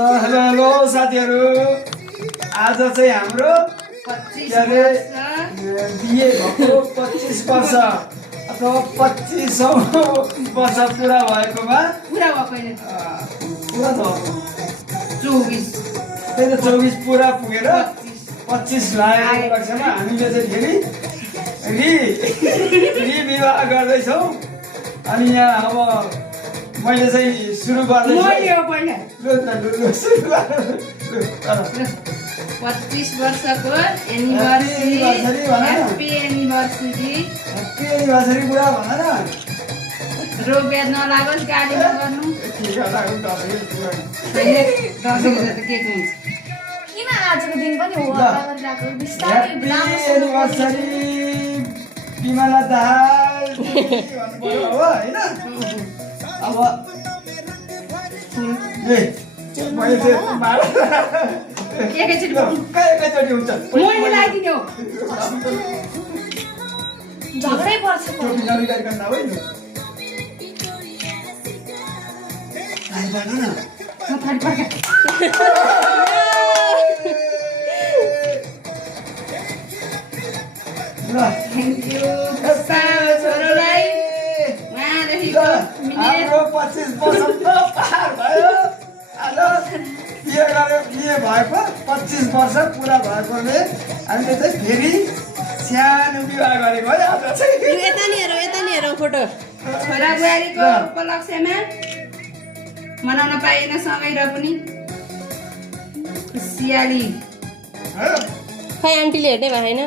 Hello hello साथीहरू, आज चाहिँ हाम्रो बिहे भएको 25 वर्ष अथवा 25औं वर्ष पुरा भएकोमा पुरा भएको होइन पुरा त 24 त्यही त 24 पुरा पुगेर 25 लागेको लक्ष्यमा हामीले चाहिँ फेरि विवाह गर्दैछौँ। अनि यहाँ अब मैले चाहिँ सुरु गर्दैछु। 25 वर्षको एनिभर्सरी ह्याप्पी एनिभर्सरी बुढा भन न। रोग ब्याज नलागोस्, गाडी नगर्नु। केक हुन्छ किन आजको दिन पनि हो गरिरहेको बिस्तारै एनिभर्सरी बिमला दाहाल भन्नु हो हैन। अब मैले एकैचोटि हुन्छ मैले लगाइदिने हो। झगडै पर्छ टोपी नबिगारिकन नभए नि भन न। ल थ्याङ्क यू छोरोलाई उहाँदेखिको हाम्रो 25 वर्ष त पार भयो। आज बिहे भएको 25 वर्ष पुरा भएकोले हामीले चाहिँ फेरि सानो विवाह गरेको है। आज चाहिँ यता नि हेरौँ फोटो। छोरा बुहारीको उपलक्ष्यमा मनाउन पाइएन सँगै र पनि खुसियाली। खै आन्टीले हेर्ने भएन।